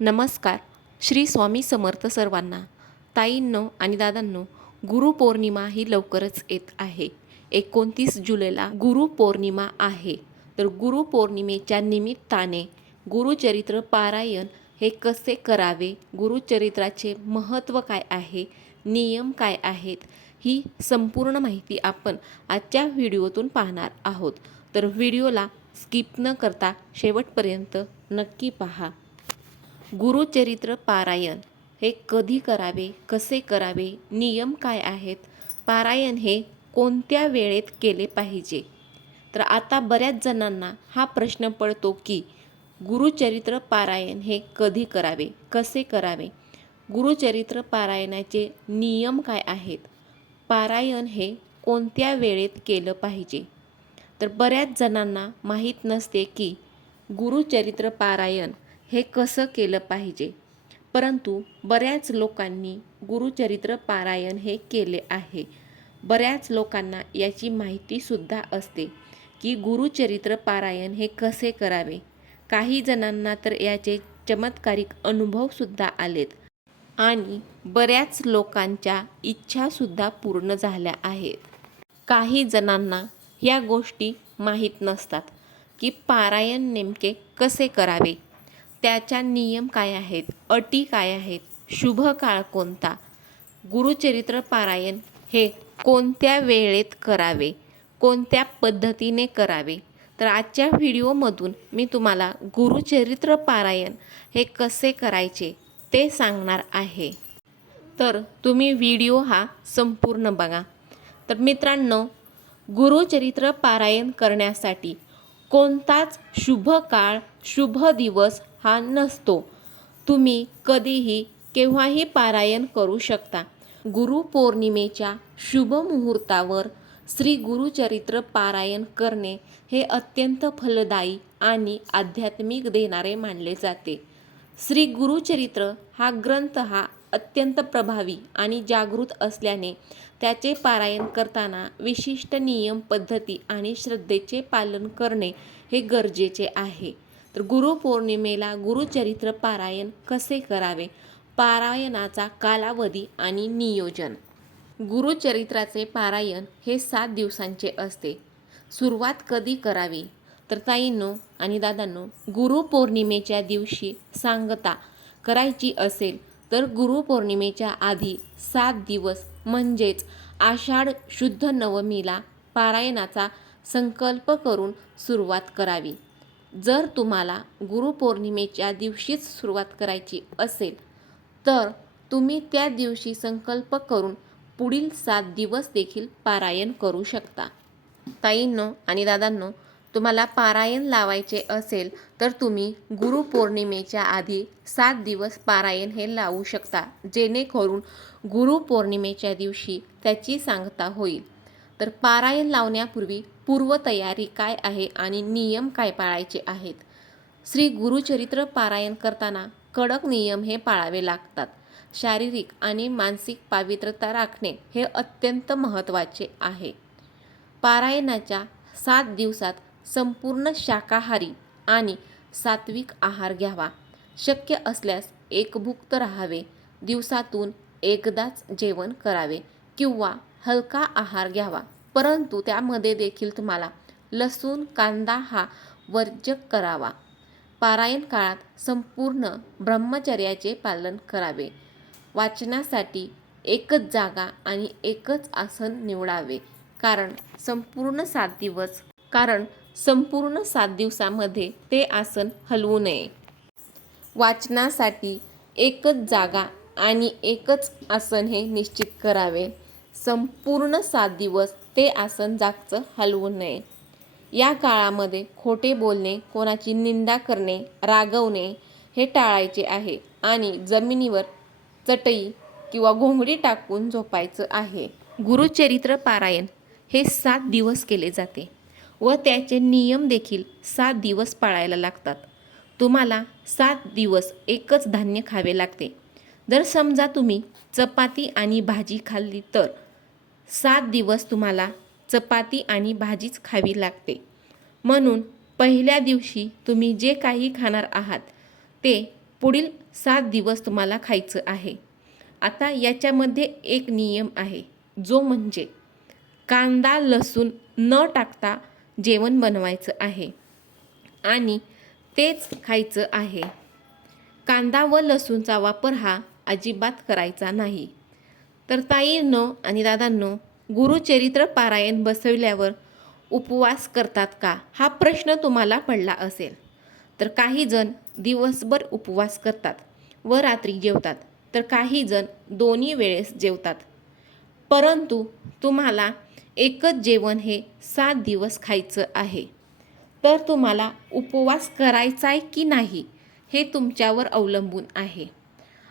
नमस्कार. श्री स्वामी समर्थ सर्वांना. ताईंनो आणि दादांनो, गुरुपौर्णिमा ही लवकरच येत आहे. 29 जुलैला गुरुपौर्णिमा आहे. तर गुरुपौर्णिमेच्या निमित्ताने गुरुचरित्र पारायण हे कसे करावे, गुरुचरित्राचे महत्त्व काय आहे, नियम काय आहेत, ही संपूर्ण माहिती आपण आजच्या व्हिडिओतून पाहणार आहोत. तर व्हिडिओला स्किप न करता शेवटपर्यंत नक्की पहा. गुरुचरित्र पारायण हे कधी करावे, कसे करावे, नियम काय आहेत, पारायण हे कोणत्या वेळेत केले पाहिजे. तर आता बऱ्याच जणांना हा प्रश्न पडतो की गुरुचरित्र पारायण हे कधी करावे, कसे करावे, गुरुचरित्र पारायणाचे नियम काय आहेत, पारायण हे कोणत्या वेळेत केलं पाहिजे. तर बऱ्याच जणांना माहीत नसते की गुरुचरित्र पारायण हे कसं केलं पाहिजे. परंतु बऱ्याच लोकांनी गुरुचरित्र पारायण हे केले आहे. बऱ्याच लोकांना याची माहितीसुद्धा असते की गुरुचरित्र पारायण हे कसे करावे. काही जणांना तर याचे चमत्कारिक अनुभवसुद्धा आलेत आणि बऱ्याच लोकांच्या इच्छासुद्धा पूर्ण झाल्या आहेत. काही जणांना या गोष्टी माहीत नसतात की पारायण नेमके कसे करावे, त्याचा नियम काय आहेत, अटी काय आहेत, शुभ काळ कोणता, गुरुचरित्र पारायण हे कोणत्या वेळेत करावे, कोणत्या पद्धतीने करावे. तर आजच्या व्हिडिओमधून मी तुम्हाला गुरुचरित्र पारायण हे कसे करायचे ते सांगणार आहे. तर तुम्ही व्हिडिओ हा संपूर्ण बघा. तर मित्रांनो, गुरुचरित्र पारायण करण्यासाठी कोणताच शुभ काळ, शुभ दिवस हा नसतो. तुम्ही कधीही केव्हाही पारायण करू शकता. गुरुपौर्णिमेच्या शुभ मुहूर्तावर श्री गुरुचरित्र पारायण करणे हे अत्यंत फलदायी आणि आध्यात्मिक देणारे मानले जाते. श्री गुरुचरित्र हा ग्रंथ हा अत्यंत प्रभावी आणि जागृत असल्याने त्याचे पारायण करताना विशिष्ट नियम, पद्धती आणि श्रद्धेचे पालन करणे हे गरजेचे आहे. तर गुरुपौर्णिमेला गुरुचरित्र पारायण कसे करावे, पारायणाचा कालावधी आणि नियोजन. गुरुचरित्राचे पारायण हे 7 दिवसांचे असते. सुरुवात कधी करावी. तर ताईंनो आणि दादांनो, गुरुपौर्णिमेच्या दिवशी सांगता करायची असेल तर गुरुपौर्णिमेच्या आधी 7 दिवस म्हणजेच आषाढ शुद्ध नवमीला पारायणाचा संकल्प करून सुरुवात करावी. जर तुम्हाला गुरुपौर्णिमेच्या दिवशीच सुरुवात करायची असेल तर तुम्ही त्या दिवशी संकल्प करून पुढील 7 दिवस देखील पारायण करू शकता. ताईंनो आणि दादांनो, तुम्हाला पारायण लावायचे असेल तर तुम्ही गुरुपौर्णिमेच्या आधी 7 दिवस पारायण हे लावू शकता, जेणेकरून गुरुपौर्णिमेच्या दिवशी त्याची सांगता होईल. तर पारायण लावण्यापूर्वी पूर्वतयारी काय आहे आणि नियम काय पाळायचे आहेत. श्री गुरुचरित्र पारायण करताना कडक नियम हे पाळावे लागतात. शारीरिक आणि मानसिक पावित्र्यता राखणे हे अत्यंत महत्त्वाचे आहे. पारायणाच्या 7 दिवसात संपूर्ण शाकाहारी आणि सात्विक आहार घ्यावा. शक्य असल्यास एकभुक्त राहावे. दिवसातून एकदाच जेवण करावे किंवा हलका आहार घ्यावा, परंतु त्यामध्ये देखील तुम्हाला लसूण, कांदा हा वर्ज्य करावा. पारायण काळात संपूर्ण ब्रह्मचर्याचे पालन करावे. वाचनासाठी एकच जागा आणि एकच आसन निवडावे, कारण संपूर्ण 7 दिवसामध्ये ते आसन हलवू नये. वाचनासाठी एकच जागा आणि एकच आसन हे निश्चित करावे. संपूर्ण 7 दिवस ते आसन जागचं हलवू नये. या काळामध्ये खोटे बोलणे, कोणाची निंदा करणे, रागवणे हे टाळायचे आहे आणि जमिनीवर चटई किंवा घोंगडी टाकून झोपायचं आहे. गुरुचरित्र पारायण हे 7 दिवस केले जाते व त्याचे नियम देखील 7 दिवस पाळायला लागतात. तुम्हाला 7 दिवस एकच धान्य खावे लागते. जर समजा तुम्ही चपाती आणि भाजी खाल्ली तर 7 दिवस तुम्हाला चपाती आणि भाजीच खावी लागते. म्हणून पहिल्या दिवशी तुम्ही जे काही खाणार आहात ते पुढील 7 दिवस तुम्हाला खायचं आहे. आता याच्यामध्ये एक नियम आहे, जो म्हणजे कांदा लसूण न टाकता जेवण बनवायचं आहे आणि तेच खायचं आहे. कांदा व लसूणचा वापर हा अजिबात करायचा नाही. तर ताईंनो आणि दादांनो, गुरुचरित्र पारायण बसवल्यावर उपवास करतात का, हा प्रश्न तुम्हाला पडला असेल. तर काही जण दिवसभर उपवास करतात व रात्री जेवतात, तर काही जण दोन्ही वेळेस जेवतात. परंतु तुम्हाला एकच जेवण हे 7 दिवस खायचं आहे. तर तुम्हाला उपवास करायचा आहे की नाही हे तुमच्यावर अवलंबून आहे.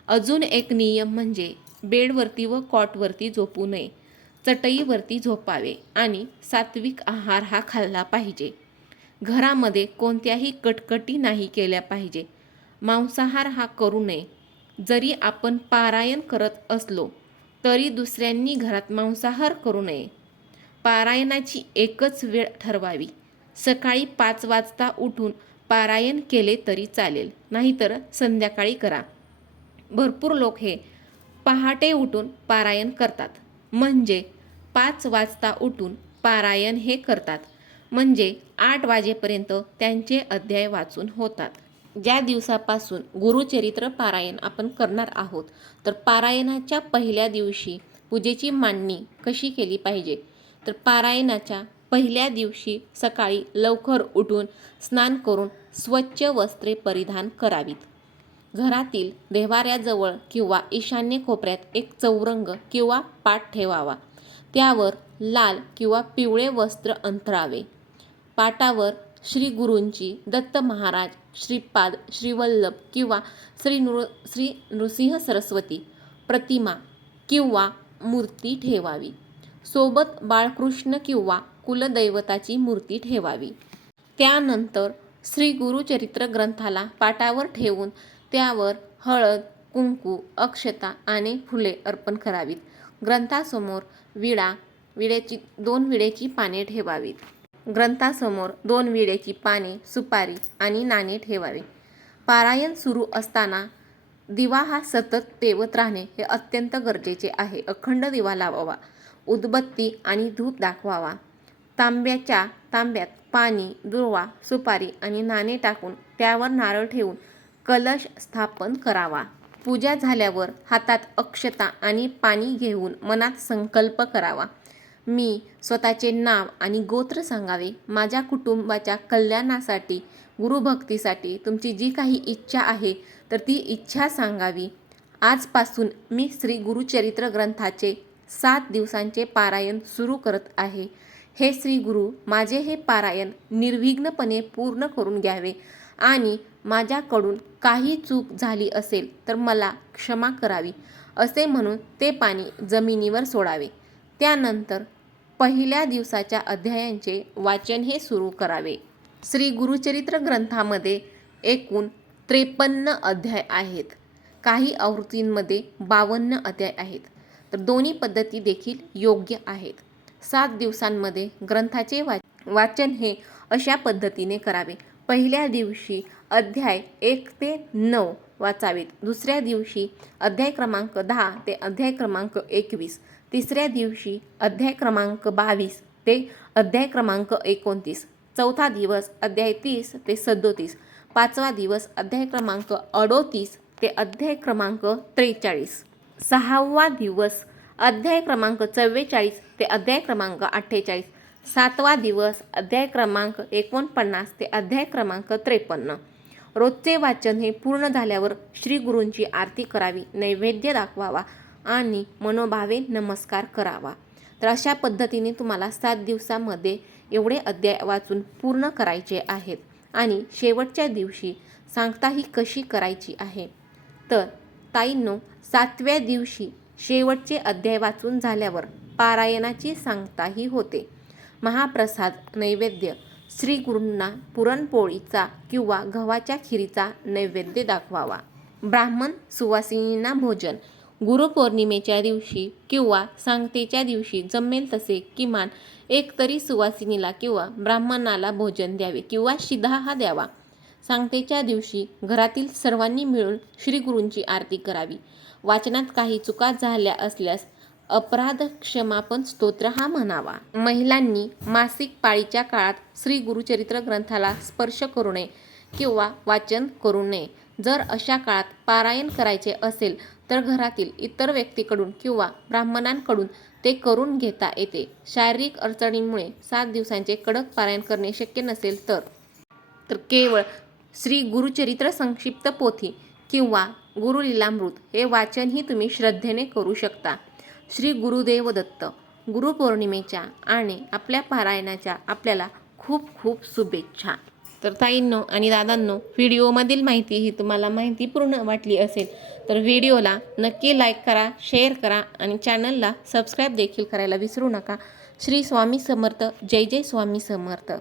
अजून एक नियम म्हणजे बेडवरती व कॉटवरती झोपू नये, चटईवरती झोपावे आणि सात्विक आहार हा खाल्ला पाहिजे. घरामध्ये कोणत्याही कटकटी नाही केल्या पाहिजे. मांसाहार हा करू नये. जरी आपण पारायण करत असलो तरी दुसऱ्यांनी घरात मांसाहार करू नये. पारायणाची एकच वेळ ठरवावी. सकाळी 5 वाजता उठून पारायण केले तरी चालेल, नाहीतर संध्याकाळी करा. भरपूर लोक हे पहाटे उठून पारायण करतात, म्हणजे 5 वाजता उठून पारायण हे करतात, म्हणजे 8 वाजेपर्यंत त्यांचे अध्याय वाचून होतात. ज्या दिवसापासून गुरुचरित्र पारायण आपण करणार आहोत, तर पारायणाच्या पहिल्या दिवशी पूजेची मांडणी कशी केली पाहिजे. तर पारायणाच्या पहिल्या दिवशी सकाळी लवकर उठून स्नान करून स्वच्छ वस्त्रे परिधान करावीत. घरातील देव्हाऱ्याजवळ किंवा ईशान्य कोपऱ्यात एक चौरंग किंवा पाट ठेवावा. त्यावर लाल किंवा पिवळे वस्त्र अंथरावे. पाटावर श्री गुरूंची, दत्त महाराज, श्रीपाद, श्रीवल्लभ किंवा श्री नृसिंह सरस्वती प्रतिमा किंवा मूर्ती ठेवावी. सोबत बाळकृष्ण किंवा कुलदैवताची मूर्ती ठेवावी. त्यानंतर श्री गुरुचरित्र ग्रंथाला पाटावर ठेवून त्यावर हळद, कुंकू, अक्षता आणि फुले अर्पण करावीत. ग्रंथासमोर दोन विड्याची पाने ठेवावीत. ग्रंथासमोर 2 विड्याची पाने, सुपारी आणि नाणे ठेवावे. पारायण सुरू असताना दिवा हा सतत पेवत राहणे हे अत्यंत गरजेचे आहे. अखंड दिवा लावावा. उदबत्ती आणि धूप दाखवावा. तांब्यात पाणी, दुर्वा, सुपारी आणि नाणे टाकून त्यावर नारळ ठेवून कलश स्थापन करावा. पूजा झाल्यावर हातात अक्षता आणि पाणी घेऊन मनात संकल्प करावा. मी स्वतःचे नाव आणि गोत्र सांगावे. माझ्या कुटुंबाच्या कल्याणासाठी, गुरुभक्तीसाठी तुमची जी काही इच्छा आहे तर ती इच्छा सांगावी. आजपासून मी श्री गुरुचरित्र ग्रंथाचे 7 दिवसांचे पारायण सुरू करत आहे. हे श्री गुरु, माझे हे पारायण निर्विघ्नपणे पूर्ण करून घ्यावे आणि माझ्याकडून काही चूक झाली असेल तर मला क्षमा करावी, असे म्हणून ते पाणी जमिनीवर सोडावे. त्यानंतर पहिल्या दिवसाच्या अध्यायांचे वाचन हे सुरू करावे. श्री गुरुचरित्र ग्रंथामध्ये एकूण 53 अध्याय आहेत. काही आवृत्तींमध्ये 52 अध्याय आहेत. तर दोन्ही पद्धती देखील योग्य आहेत. 7 दिवसांमध्ये ग्रंथाचे वाचन हे अशा पद्धतीने करावे. पहिल्या दिवशी अध्याय 1 ते 9 वाचावेत. दुसऱ्या दिवशी अध्याय क्रमांक 10 ते अध्याय क्रमांक 21. तिसऱ्या दिवशी अध्याय क्रमांक 22 ते अध्याय क्रमांक 29. चौथा दिवस अध्याय 30 ते 37. पाचवा दिवस अध्याय क्रमांक 38 ते अध्याय क्रमांक 43. सहावा दिवस अध्याय क्रमांक 44 ते अध्याय क्रमांक 48. सातवा दिवस अध्याय क्रमांक 49 ते अध्याय क्रमांक 53. रोजचे वाचन हे पूर्ण झाल्यावर श्री गुरूंची आरती करावी, नैवेद्य दाखवावा आणि मनोभावे नमस्कार करावा. तर अशा पद्धतीने तुम्हाला 7 दिवसामध्ये एवढे अध्याय वाचून पूर्ण करायचे आहेत. आणि शेवटच्या दिवशी सांगता ही कशी करायची आहे. तर ताईंनो, 7व्या दिवशी शेवटचे अध्याय वाचून झाल्यावर पारायणाची सांगताही होते. महाप्रसाद नैवेद्य श्री गुरूंना पुरणपोळीचा किंवा गव्हाच्या खिरीचा नैवेद्य दाखवावा. ब्राह्मण सुवासिनींना भोजन गुरुपौर्णिमेच्या दिवशी किंवा सांगतेच्या दिवशी जमेल तसे किमान एक तरी सुवासिनीला किंवा ब्राह्मणाला भोजन द्यावे किंवा शिधा हा द्यावा. सांगतेच्या दिवशी घरातील सर्वांनी मिळून श्री गुरूंची आरती करावी. वाचनात काही चुका झाल्या असल्यास अपराध क्षमापण स्तोत्र हा म्हणावा. महिलांनी मासिक पाळीच्या काळात श्री गुरुचरित्र ग्रंथाला स्पर्श करू नये किंवा वाचन करू नये. जर अशा काळात पारायण करायचे असेल तर घरातील इतर व्यक्तीकडून किंवा ब्राह्मणांकडून ते करून घेता येते. शारीरिक अडचणींमुळे 7 दिवसांचे कडक पारायण करणे शक्य नसेल तर केवळ श्री गुरुचरित्र संक्षिप्त पोथी किंवा गुरुलीलामृत हे वाचनही तुम्ही श्रद्धेने करू शकता. श्री गुरुदेव दत्त. गुरुपौर्णिमेच्या आणि आपल्या पारायणाच्या आपल्याला खूप खूप शुभेच्छा. तर ताईंनो आणि दादांनो, व्हिडिओमधील माहिती ही तुम्हाला माहितीपूर्ण वाटली असेल तर व्हिडिओला नक्की लाईक करा, शेअर करा आणि चॅनलला सबस्क्राईब देखील करायला विसरू नका. श्री स्वामी समर्थ. जय जय स्वामी समर्थ.